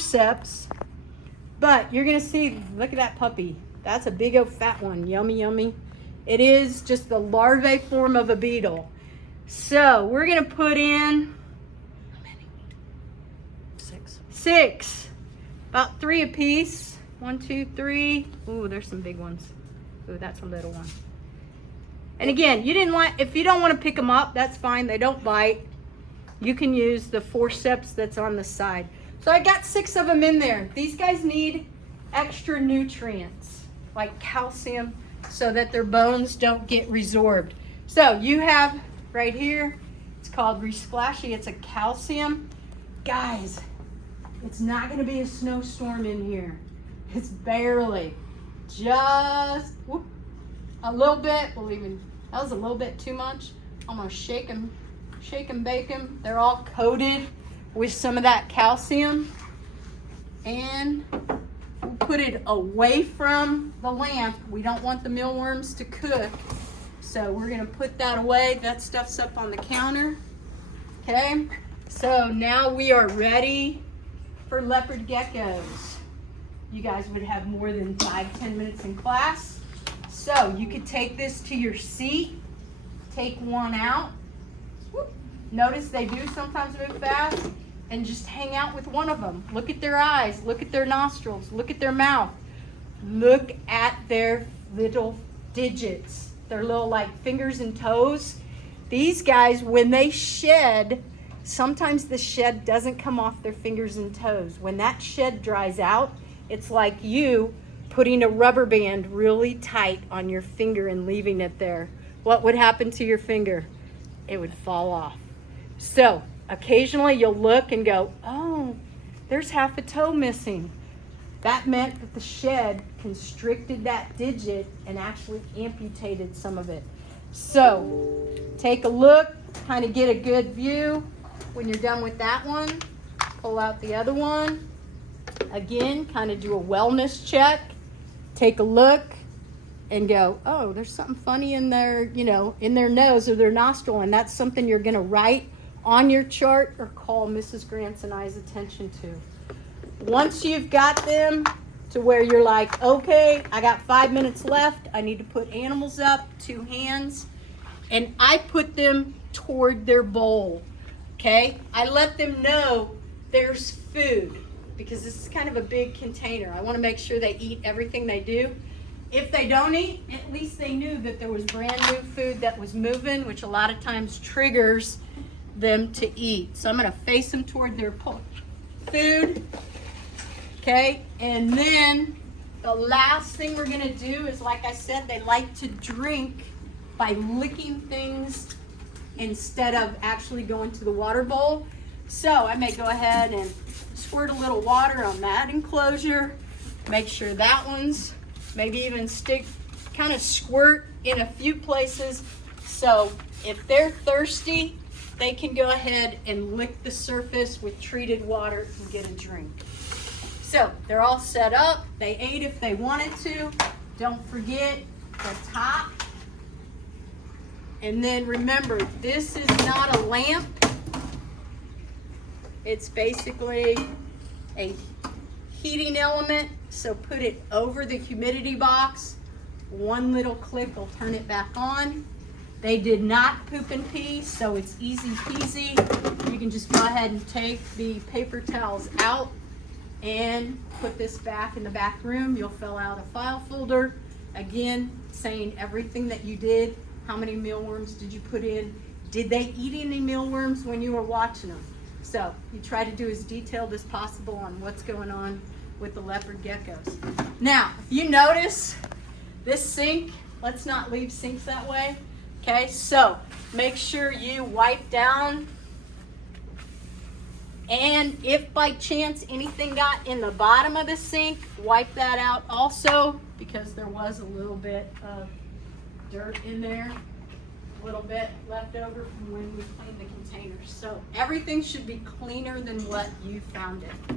forceps, but you're gonna see, look at that puppy. That's a big old fat one, yummy, yummy. It is just the larvae form of a beetle. So we're gonna put in, how many? Six. About 3 apiece. 1, 2, 3. Ooh, there's some big ones. Ooh, that's a little one. And again, if you don't want to pick them up, that's fine. They don't bite. You can use the forceps that's on the side. So I got 6 of them in there. These guys need extra nutrients, like calcium, so that their bones don't get resorbed. So you have right here, it's called Resplashy. It's a calcium. Guys, it's not going to be a snowstorm in here. It's barely, just whoop, a little bit. Believe me, that was a little bit too much. I'm going to shake them, bake them. They're all coated with some of that calcium. And we'll put it away from the lamp. We don't want the mealworms to cook. So we're gonna put that away. That stuff's up on the counter. Okay, so now we are ready for leopard geckos. You guys would have more than 5-10 minutes in class. So you could take this to your seat, take one out. Whoop. Notice they do sometimes move fast, and just hang out with one of them. Look at their eyes, look at their nostrils, look at their mouth. Look at their little digits, their little like fingers and toes. These guys, when they shed, sometimes the shed doesn't come off their fingers and toes. When that shed dries out, it's like you putting a rubber band really tight on your finger and leaving it there. What would happen to your finger? It would fall off. So occasionally you'll look and go, oh, there's half a toe missing. That meant that the shed constricted that digit and actually amputated some of it. So take a look, kind of get a good view. When you're done with that one, pull out the other one. Again, kind of do a wellness check. Take a look and go, oh, there's something funny in their, in their nose or their nostril, and that's something you're gonna write on your chart or call Mrs. Grants and I's attention to. Once you've got them to where you're like, okay, I got 5 minutes left, I need to put animals up, 2 hands, and I put them toward their bowl, okay? I let them know there's food, because this is kind of a big container. I want to make sure they eat everything they do. If they don't eat, at least they knew that there was brand new food that was moving, which a lot of times triggers them to eat. So I'm going to face them toward their food. Okay, and then the last thing we're going to do is, like I said, they like to drink by licking things instead of actually going to the water bowl. So I may go ahead and squirt a little water on that enclosure. Make sure that one's, maybe even kind of squirt in a few places. So if they're thirsty, they can go ahead and lick the surface with treated water and get a drink. So they're all set up. They ate if they wanted to. Don't forget the top. And then remember, this is not a lamp. It's basically a heating element. So put it over the humidity box. One little click will turn it back on. They did not poop and pee, so it's easy peasy. You can just go ahead and take the paper towels out and put this back in the back room. You'll fill out a file folder, again, saying everything that you did. How many mealworms did you put in? Did they eat any mealworms when you were watching them? So you try to do as detailed as possible on what's going on with the leopard geckos. Now, if you notice this sink, let's not leave sinks that way. Okay, so make sure you wipe down, and if by chance anything got in the bottom of the sink, wipe that out also, because there was a little bit of dirt in there, a little bit left over from when we cleaned the containers. So everything should be cleaner than what you found it.